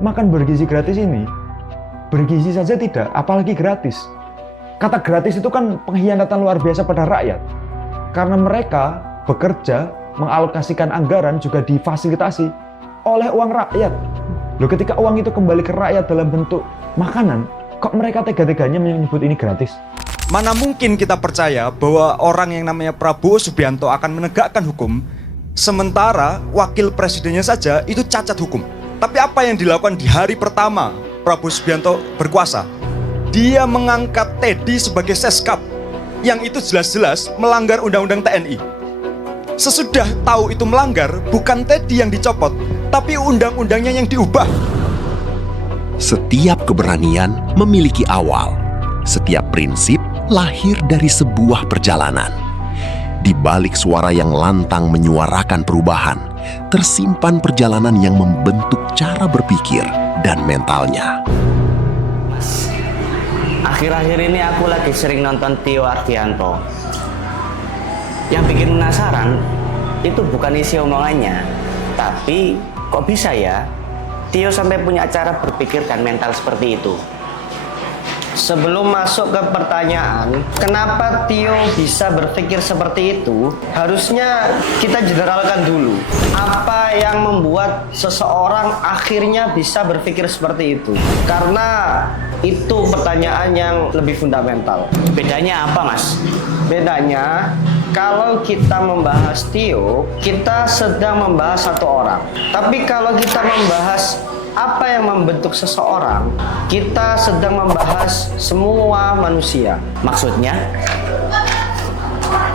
makan bergizi gratis ini, bergizi saja tidak, apalagi gratis. Kata gratis itu kan pengkhianatan luar biasa pada rakyat. Karena mereka bekerja, mengalokasikan anggaran juga difasilitasi oleh uang rakyat. Loh, ketika uang itu kembali ke rakyat dalam bentuk makanan, kok mereka tega-teganya menyebut ini gratis? Mana mungkin kita percaya bahwa orang yang namanya Prabowo Subianto akan menegakkan hukum, sementara wakil presidennya saja itu cacat hukum. Tapi apa yang dilakukan di hari pertama Prabowo Subianto berkuasa? Dia mengangkat Teddy sebagai seskap, yang itu jelas-jelas melanggar undang-undang TNI. Sesudah tahu itu melanggar, bukan Teddy yang dicopot, tapi undang-undangnya yang diubah. Setiap keberanian memiliki awal. Setiap prinsip lahir dari sebuah perjalanan. Di balik suara yang lantang menyuarakan perubahan, tersimpan perjalanan yang membentuk cara berpikir dan mentalnya. Mas, akhir-akhir ini aku lagi sering nonton Tio Ardianto. Yang bikin penasaran itu bukan isi omongannya, tapi kok bisa ya Tio sampai punya cara berpikir dan mental seperti itu. Sebelum masuk ke pertanyaan, kenapa Tio bisa berpikir seperti itu, harusnya kita generalkan dulu. Apa yang membuat seseorang akhirnya bisa berpikir seperti itu? Karena itu pertanyaan yang lebih fundamental. Bedanya apa, Mas? Bedanya, kalau kita membahas Tio, kita sedang membahas satu orang. Tapi kalau kita membahas apa yang membentuk seseorang, kita sedang membahas semua manusia. Maksudnya,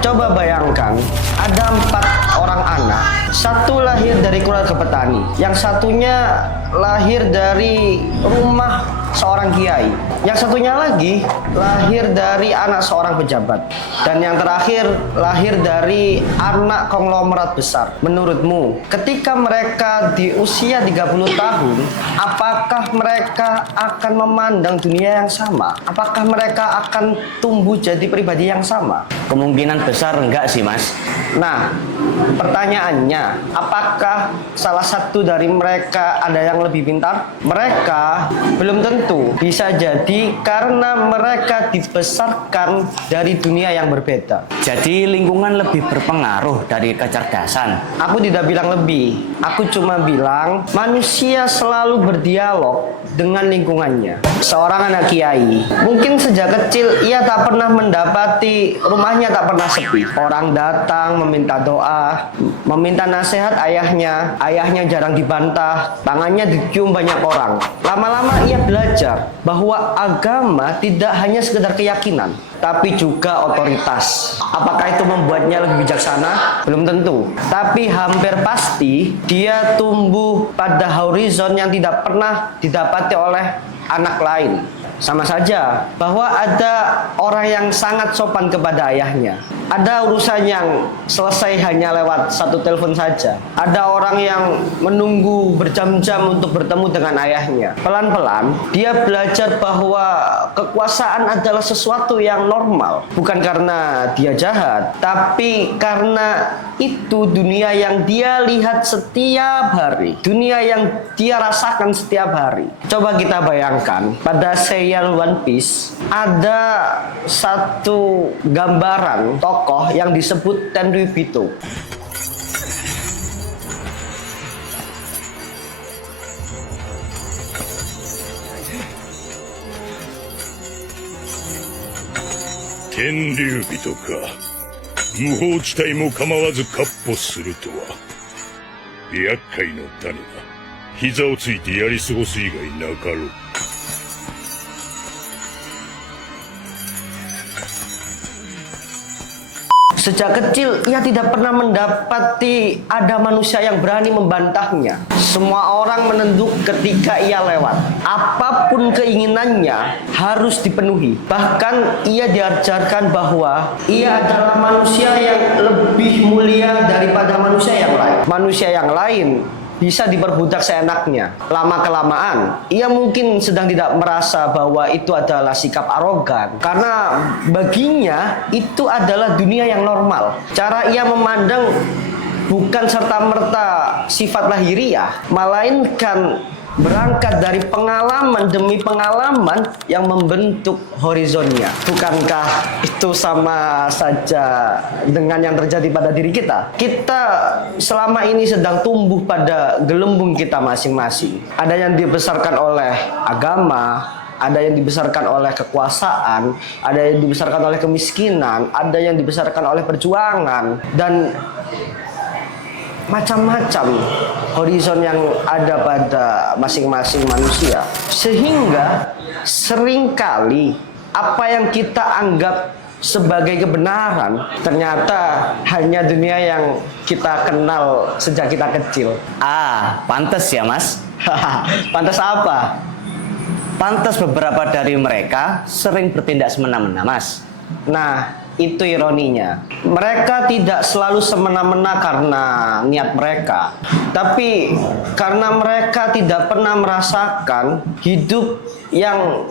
coba bayangkan, ada 4 orang anak. Satu lahir dari keluarga petani, yang satunya lahir dari rumah seorang kiai, yang satunya lagi lahir dari anak seorang pejabat, dan yang terakhir lahir dari anak konglomerat besar. Menurutmu, ketika mereka di usia 30 tahun, apakah mereka akan memandang dunia yang sama? Apakah mereka akan tumbuh jadi pribadi yang sama? Kemungkinan besar enggak sih, Mas. Nah, pertanyaannya, apakah salah satu dari mereka ada yang lebih pintar? Mereka belum tentu. Bisa jadi karena mereka dibesarkan dari dunia yang berbeda. Jadi lingkungan lebih berpengaruh dari kecerdasan. Aku tidak bilang lebih. Aku cuma bilang manusia selalu berdialog dengan lingkungannya. Seorang anak kiai, mungkin sejak kecil ia tak pernah mendapati rumahnya tak pernah sepi. Orang datang meminta doa, meminta nasihat ayahnya. Ayahnya jarang dibantah, tangannya dicium banyak orang. Lama-lama ia belajar bahwa agama tidak hanya sekedar keyakinan, tapi juga otoritas. Apakah itu membuatnya lebih bijaksana? Belum tentu. Tapi hampir pasti dia tumbuh pada horizon yang tidak pernah didapati oleh anak lain. Sama saja bahwa ada orang yang sangat sopan kepada ayahnya. Ada urusan yang selesai hanya lewat satu telepon saja. Ada orang yang menunggu berjam-jam untuk bertemu dengan ayahnya. Pelan-pelan dia belajar bahwa kekuasaan adalah sesuatu yang normal. Bukan karena dia jahat, tapi karena itu dunia yang dia lihat setiap hari. Dunia yang dia rasakan setiap hari. Coba kita bayangkan, pada serial One Piece ada satu gambaran tokoh yang disebut Tenryubito. Tenryubitoか。無法地帯も構わず闊歩するとは。厄介の種だ。膝をついてやり過ごす以外なかろう。Sejak kecil ia tidak pernah mendapati ada manusia yang berani membantahnya. Semua orang menunduk ketika ia lewat. Apapun keinginannya harus dipenuhi. Bahkan ia diajarkan bahwa ia adalah manusia yang lebih mulia daripada manusia yang lain. Manusia yang lain bisa diperbudak seenaknya. Lama-kelamaan, ia mungkin sedang tidak merasa bahwa itu adalah sikap arogan. Karena baginya, itu adalah dunia yang normal. Cara ia memandang bukan serta-merta sifat lahiriah, melainkan berangkat dari pengalaman demi pengalaman yang membentuk horizonnya. Bukankah itu sama saja dengan yang terjadi pada diri kita? Kita selama ini sedang tumbuh pada gelembung kita masing-masing. Ada yang dibesarkan oleh agama, ada yang dibesarkan oleh kekuasaan, ada yang dibesarkan oleh kemiskinan, ada yang dibesarkan oleh perjuangan, dan macam-macam horizon yang ada pada masing-masing manusia. Sehingga seringkali apa yang kita anggap sebagai kebenaran ternyata hanya dunia yang kita kenal sejak kita kecil. Pantas ya mas. Pantas apa? Pantas beberapa dari mereka sering bertindak semena-mena mas. Nah, itu ironinya. Mereka tidak selalu semena-mena karena niat mereka, tapi karena mereka tidak pernah merasakan hidup yang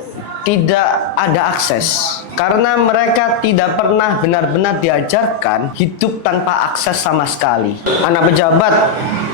tidak ada akses. Karena mereka tidak pernah benar-benar diajarkan hidup tanpa akses sama sekali. Anak pejabat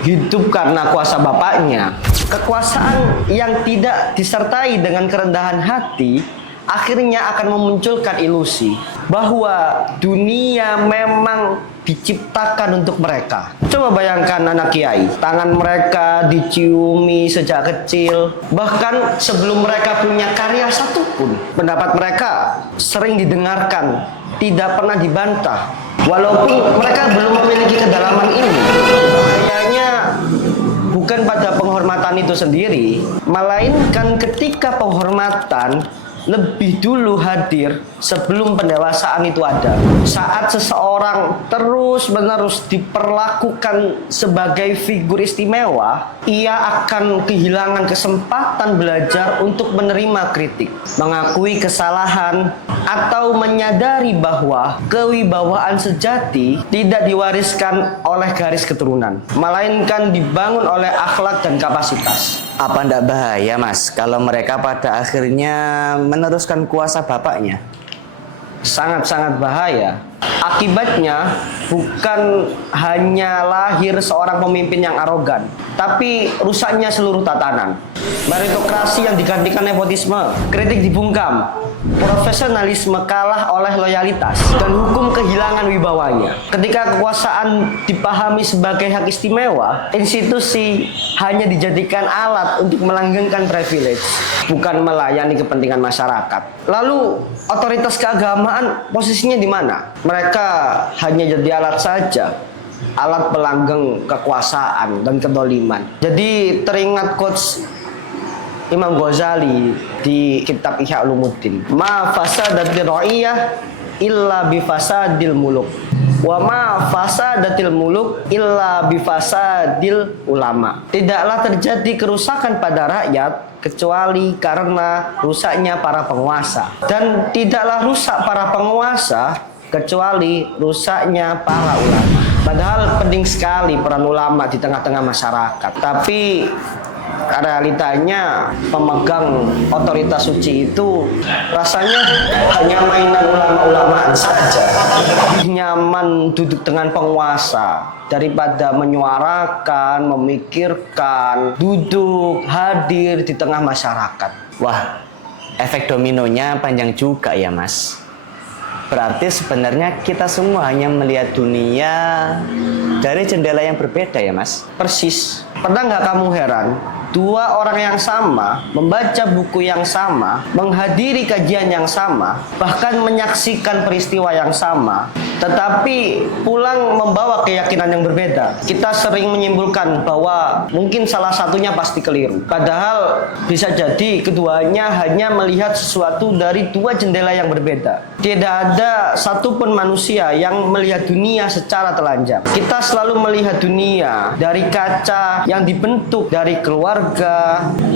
hidup karena kuasa bapaknya. Kekuasaan yang tidak disertai dengan kerendahan hati akhirnya akan memunculkan ilusi bahwa dunia memang diciptakan untuk mereka. Coba bayangkan anak kiai, tangan mereka diciumi sejak kecil, bahkan sebelum mereka punya karya satupun. Pendapat mereka sering didengarkan, tidak pernah dibantah. Walaupun mereka belum memiliki kedalaman ini, bahayanya bukan pada penghormatan itu sendiri, melainkan ketika penghormatan lebih dulu hadir sebelum pendewasaan itu ada. Saat seseorang terus-menerus diperlakukan sebagai figur istimewa, ia akan kehilangan kesempatan belajar untuk menerima kritik, mengakui kesalahan, atau menyadari bahwa kewibawaan sejati tidak diwariskan oleh garis keturunan, melainkan dibangun oleh akhlak dan kapasitas. Apa ndak bahaya mas kalau mereka pada akhirnya meneruskan kuasa bapaknya? Sangat-sangat bahaya. Akibatnya bukan hanya lahir seorang pemimpin yang arogan, tapi rusaknya seluruh tatanan. Meritokrasi yang digantikan nepotisme, kritik dibungkam, profesionalisme kalah oleh loyalitas, dan hukum kehilangan wibawanya. Ketika kekuasaan dipahami sebagai hak istimewa, institusi hanya dijadikan alat untuk melanggengkan privilege, bukan melayani kepentingan masyarakat. Lalu otoritas keagamaan posisinya di mana? Mereka hanya jadi alat saja, alat pelanggeng kekuasaan dan kedoliman. Jadi teringat quotes Imam Ghazali di kitab Ihya Ulumuddin, ma fasadatil ra'iyah illa bifasadil muluk, wa ma fasadatil muluk illa bifasadil ulama. Tidaklah terjadi kerusakan pada rakyat kecuali karena rusaknya para penguasa, dan tidaklah rusak para penguasa kecuali rusaknya para ulama. Padahal penting sekali peran ulama di tengah-tengah masyarakat, tapi realitanya pemegang otoritas suci itu rasanya hanya mainan ulama-ulamaan saja. Nyaman duduk dengan penguasa daripada menyuarakan, memikirkan, duduk, hadir di tengah masyarakat. Wah, efek dominonya panjang juga ya mas. Berarti sebenarnya kita semua hanya melihat dunia dari jendela yang berbeda ya mas? Persis. Pernah nggak kamu heran? Dua orang yang sama, membaca buku yang sama, menghadiri kajian yang sama, bahkan menyaksikan peristiwa yang sama, tetapi pulang membawa keyakinan yang berbeda. Kita sering menyimpulkan bahwa mungkin salah satunya pasti keliru. Padahal bisa jadi keduanya hanya melihat sesuatu dari dua jendela yang berbeda. Tidak ada satupun manusia yang melihat dunia secara telanjang. Kita selalu melihat dunia dari kaca yang dibentuk dari keluarga,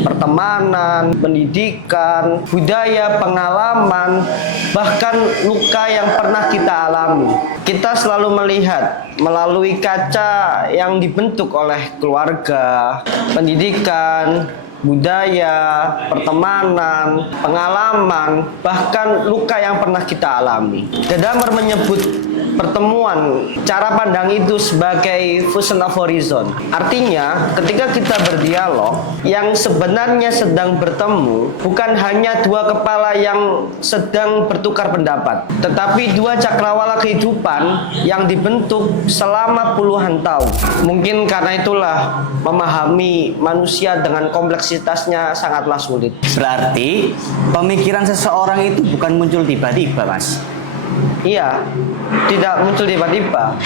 pertemanan, pendidikan, budaya, pengalaman, bahkan luka yang pernah kita alami. Kita selalu melihat melalui kaca yang dibentuk oleh keluarga, pendidikan, budaya, pertemanan, pengalaman, bahkan luka yang pernah kita alami. Gadamer menyebut pertemuan cara pandang itu sebagai fusion of horizon. Artinya, ketika kita berdialog, yang sebenarnya sedang bertemu bukan hanya dua kepala yang sedang bertukar pendapat, tetapi dua cakrawala kehidupan yang dibentuk selama puluhan tahun. Mungkin karena itulah memahami manusia dengan kompleksitasnya sangatlah sulit. Berarti pemikiran seseorang itu bukan muncul tiba-tiba, Mas. Iya, tidak muncul tiba-tiba.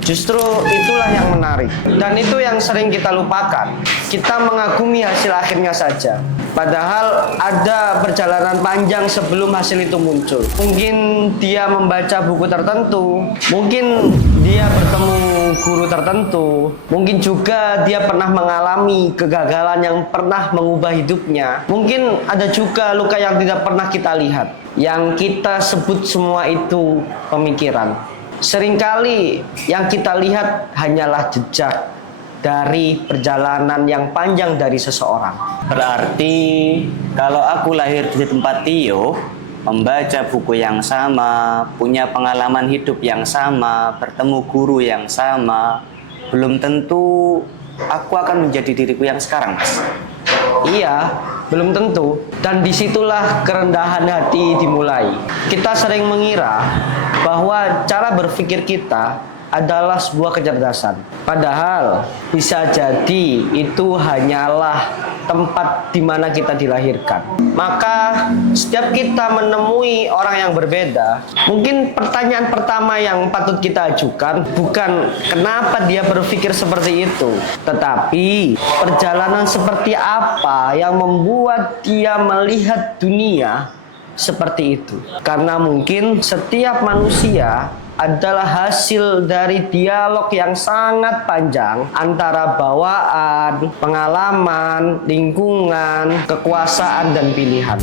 Justru itulah yang menarik. Dan itu yang sering kita lupakan. Kita mengagumi hasil akhirnya saja. Padahal ada perjalanan panjang sebelum hasil itu muncul. Mungkin dia membaca buku tertentu, mungkin dia bertemu guru tertentu, mungkin juga dia pernah mengalami kegagalan yang pernah mengubah hidupnya. Mungkin ada juga luka yang tidak pernah kita lihat. Yang kita sebut semua itu pemikiran. Seringkali yang kita lihat hanyalah jejak dari perjalanan yang panjang dari seseorang. Berarti kalau aku lahir di tempat Tio, membaca buku yang sama, punya pengalaman hidup yang sama, bertemu guru yang sama, belum tentu aku akan menjadi diriku yang sekarang, Mas. Iya, belum tentu. Dan disitulah kerendahan hati dimulai. Kita sering mengira bahwa cara berpikir kita adalah sebuah kecerdasan. Padahal bisa jadi itu hanyalah tempat di mana kita dilahirkan. Maka setiap kita menemui orang yang berbeda, mungkin pertanyaan pertama yang patut kita ajukan bukan kenapa dia berpikir seperti itu, tetapi perjalanan seperti apa yang membuat dia melihat dunia seperti itu. Karena mungkin setiap manusia adalah hasil dari dialog yang sangat panjang antara bawaan, pengalaman, lingkungan, kekuasaan, dan pilihan.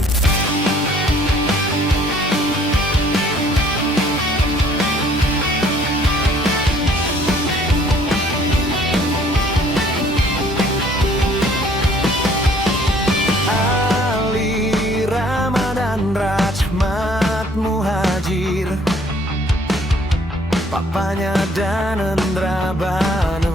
Ali Ramadan Rachmat Muhajir, papanya dan Indrabana.